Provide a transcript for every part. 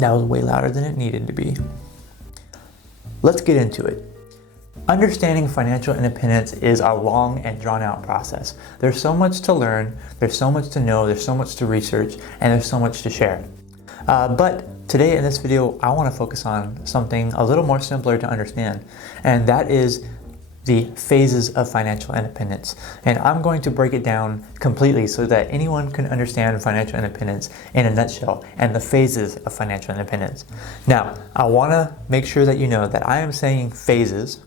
That was way louder than it needed to be. Let's get into it. Understanding financial independence is a long and drawn out process. There's so much to learn, there's so much to know, there's so much to research, and there's so much to share. But today in this video, I want to focus on something a little more simpler to understand, and that is the phases of financial independence. And I'm going to break it down completely so that anyone can understand financial independence in a nutshell and the phases of financial independence. Now, I want to make sure that you know that I am saying phases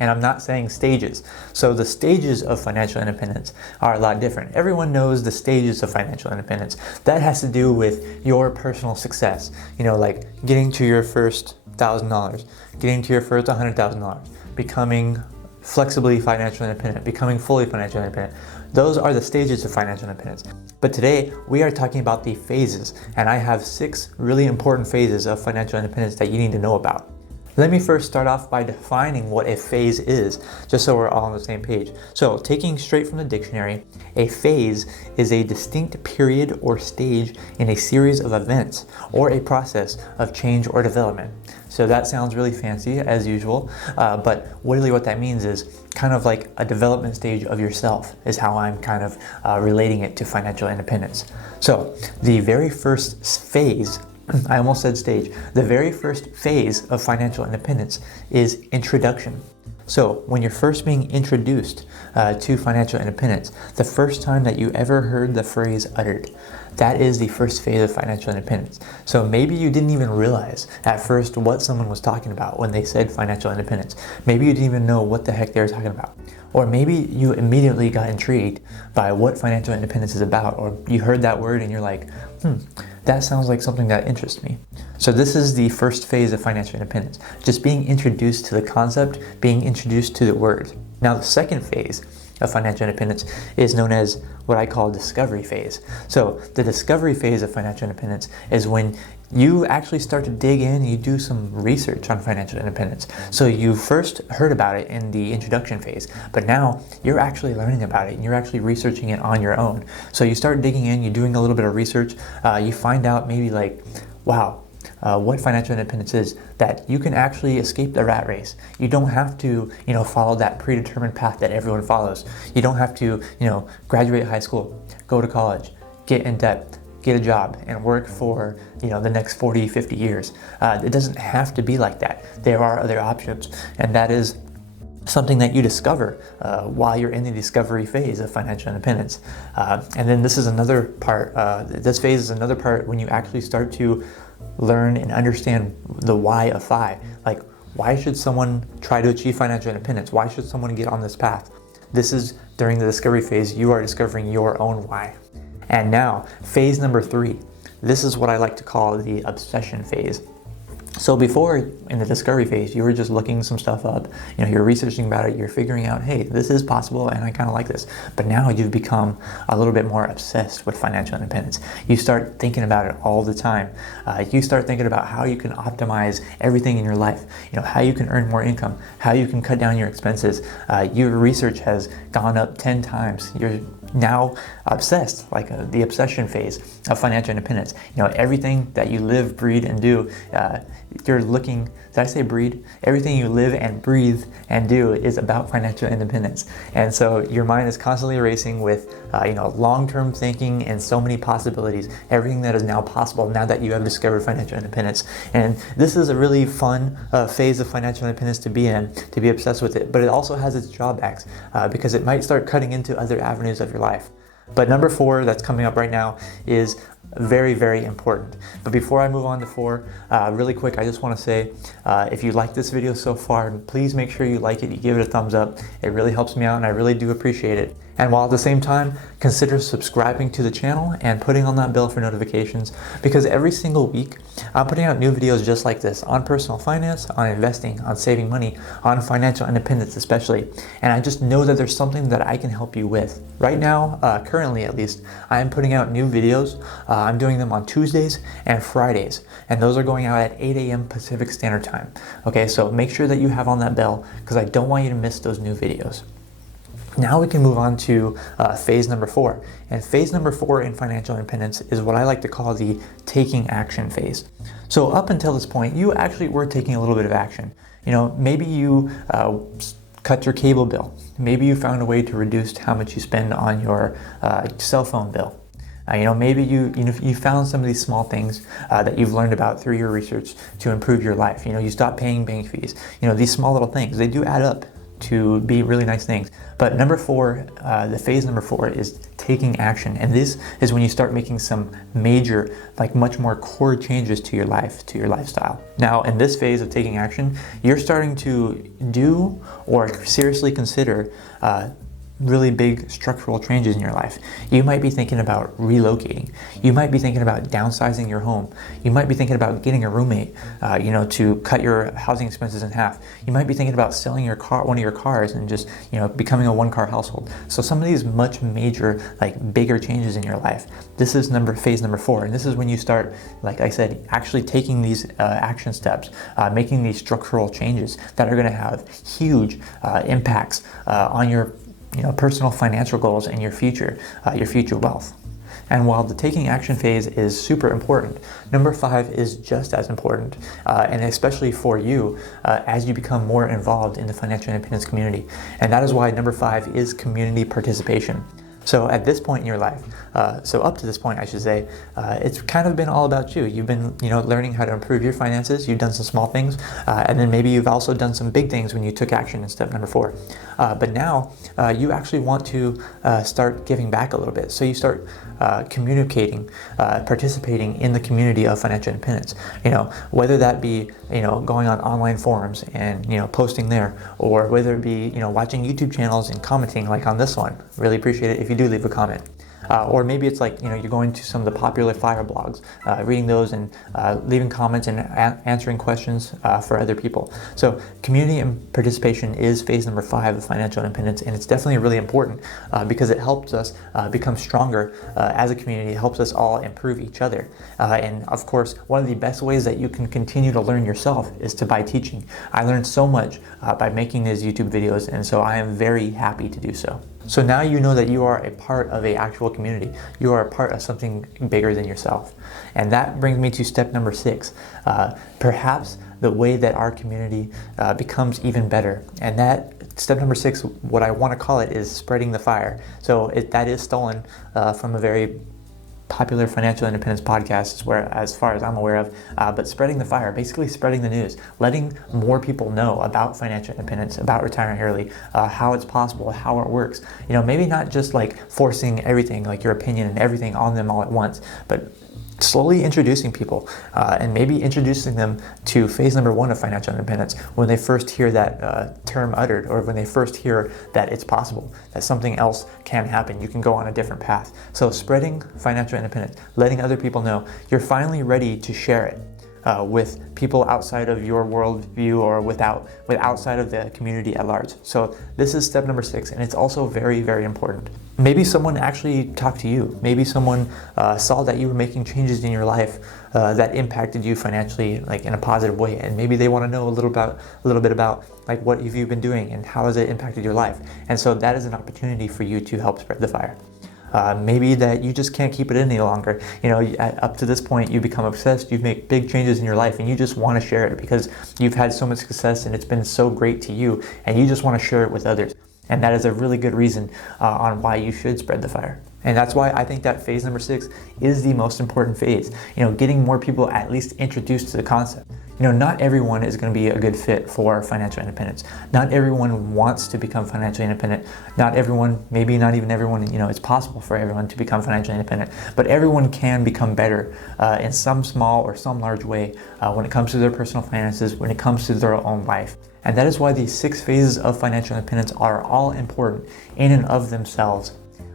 and I'm not saying stages. So the stages of financial independence are a lot different. Everyone knows the stages of financial independence. That has to do with your personal success. You know, like getting to your first $1,000, getting to your first $100,000, becoming flexibly financial independent, becoming fully financial independent. Those are the stages of financial independence. But today we are talking about the phases, and I have 6 really important phases of financial independence that you need to know about. Let me first start off by defining what a phase is, just so we're all on the same page. So, taking straight from the dictionary, a phase is a distinct period or stage in a series of events or a process of change or development. So that sounds really fancy as usual, but really what that means is kind of like a development stage of yourself is how I'm kind of relating it to financial independence. So the very first phase, I almost said stage, the very first phase of financial independence is introduction. So when you're first being introduced to financial independence, the first time that you ever heard the phrase uttered, that is the first phase of financial independence. So maybe you didn't even realize at first what someone was talking about when they said financial independence. Maybe you didn't even know what the heck they were talking about. Or maybe you immediately got intrigued by what financial independence is about, or you heard that word and you're like, that sounds like something that interests me. So this is the first phase of financial independence, just being introduced to the concept, being introduced to the word. Now the second phase of financial independence is known as what I call discovery phase. So the discovery phase of financial independence is when you actually start to dig in, you do some research on financial independence. So you first heard about it in the introduction phase, but now you're actually learning about it and you're actually researching it on your own. So you start digging in, you're doing a little bit of research, you find out maybe like, wow, what financial independence is, that you can actually escape the rat race. You don't have to, follow that predetermined path that everyone follows. You don't have to, graduate high school, go to college, get in debt, get a job, and work for, the next 40, 50 years. It doesn't have to be like that. There are other options, and that is something that you discover while you're in the discovery phase of financial independence. And then this is another part, this phase is another part when you actually start to learn and understand the why of FI. Like, why should someone try to achieve financial independence? Why should someone get on this path? This is during the discovery phase, you are discovering your own why. And now, phase number 3. This is what I like to call the obsession phase. So before, in the discovery phase, you were just looking some stuff up, you're researching about it, you're figuring out, hey, this is possible and I kind of like this. But now you've become a little bit more obsessed with financial independence. You start thinking about it all the time. You start thinking about how you can optimize everything in your life, how you can earn more income, how you can cut down your expenses. Your research has gone up 10 times. You're now obsessed, like the obsession phase of financial independence. Everything that you live, breathe, and do, you're looking, did I say breed? Everything you live and breathe and do is about financial independence. And so your mind is constantly racing with, long-term thinking and so many possibilities, everything that is now possible now that you have discovered financial independence. And this is a really fun phase of financial independence to be in, to be obsessed with it. But it also has its drawbacks because it might start cutting into other avenues of your life. But number 4 that's coming up right now is very, very important. But before I move on to 4, really quick, I just want to say, if you like this video so far, please make sure you like it, you give it a thumbs up. It really helps me out and I really do appreciate it. And while at the same time, consider subscribing to the channel and putting on that bell for notifications, because every single week I'm putting out new videos just like this on personal finance, on investing, on saving money, on financial independence especially. And I just know that there's something that I can help you with. Right now, currently at least, I am putting out new videos. I'm doing them on Tuesdays and Fridays, and those are going out at 8 a.m. Pacific Standard Time. Okay, so make sure that you have on that bell because I don't want you to miss those new videos. Now we can move on to phase number 4. And phase number 4 in financial independence is what I like to call the taking action phase. So up until this point, you actually were taking a little bit of action. Maybe you cut your cable bill. Maybe you found a way to reduce how much you spend on your cell phone bill. Maybe you found some of these small things that you've learned about through your research to improve your life. You stopped paying bank fees. These small little things, they do add up to be really nice things. But number 4, the phase number 4 is taking action. And this is when you start making some major, much more core changes to your life, to your lifestyle. Now, in this phase of taking action, you're starting to do or seriously consider really big structural changes in your life. You might be thinking about relocating. You might be thinking about downsizing your home. You might be thinking about getting a roommate, to cut your housing expenses in half. You might be thinking about selling your car, one of your cars, and just, becoming a one-car household. So some of these much major, bigger changes in your life. This is phase number 4, and this is when you start, like I said, actually taking these action steps, making these structural changes that are going to have huge impacts on your personal financial goals and your future wealth. And while the taking action phase is super important, number 5 is just as important, and especially for you as you become more involved in the financial independence community. And that is why number 5 is community participation. So at this point in your life, so up to this point, I should say, it's kind of been all about you. You've been, learning how to improve your finances. You've done some small things, and then maybe you've also done some big things when you took action in step number 4. But now you actually want to start giving back a little bit. So you start communicating, participating in the community of financial independence. Whether that be, going on online forums and, posting there, or whether it be, watching YouTube channels and commenting like on this one. Really appreciate it if you do leave a comment. Or maybe it's you're going to some of the popular F.I.R.E blogs, reading those and leaving comments and answering questions for other people. So community and participation is phase number 5 of financial independence, and it's definitely really important because it helps us become stronger as a community. It helps us all improve each other. And of course, one of the best ways that you can continue to learn yourself is by teaching. I learned so much by making these YouTube videos, and so I am very happy to do so. So now you know that you are a part of an actual community. You are a part of something bigger than yourself. And that brings me to step number 6. Perhaps the way that our community becomes even better. And that step number 6, what I want to call it, is spreading the fire. So that is stolen from a very popular financial independence podcasts, where, as far as I'm aware of, but spreading the fire, basically spreading the news, letting more people know about financial independence, about retiring early, how it's possible, how it works. Maybe not just forcing everything, your opinion and everything on them all at once, but slowly introducing people and maybe introducing them to phase number 1 of financial independence when they first hear that term uttered, or when they first hear that it's possible, that something else can happen. You can go on a different path. So spreading financial independence, letting other people know you're finally ready to share it with people outside of your worldview or outside of the community at large. So this is step number 6, and it's also very, very important. Maybe someone actually talked to you. Maybe someone saw that you were making changes in your life that impacted you financially, in a positive way, and maybe they want to know a little bit about what have you been doing and how has it impacted your life. And so that is an opportunity for you to help spread the fire. Maybe that you just can't keep it any longer. Up to this point, you become obsessed, you've made big changes in your life, and you just want to share it because you've had so much success and it's been so great to you, and you just want to share it with others. And that is a really good reason on why you should spread the fire. And that's why I think that phase number 6 is the most important phase. Getting more people at least introduced to the concept. Not everyone is going to be a good fit for financial independence. Not everyone wants to become financially independent. Not everyone, maybe not even everyone, it's possible for everyone to become financially independent. But everyone can become better in some small or some large way when it comes to their personal finances, when it comes to their own life. And that is why these 6 phases of financial independence are all important in and of themselves.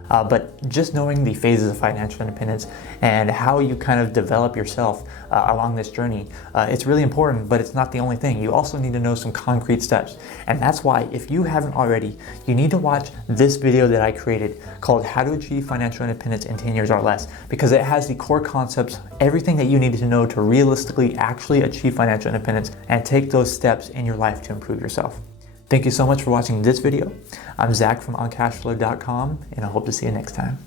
But just knowing the phases of financial independence and how you kind of develop yourself along this journey, it's really important, but it's not the only thing. You also need to know some concrete steps. And that's why, if you haven't already, you need to watch this video that I created called How to Achieve Financial Independence in 10 Years or Less, because it has the core concepts, everything that you need to know to realistically actually achieve financial independence and take those steps in your life to improve yourself. Thank you so much for watching this video. I'm Zach from OnCashflow.com, and I hope to see you next time.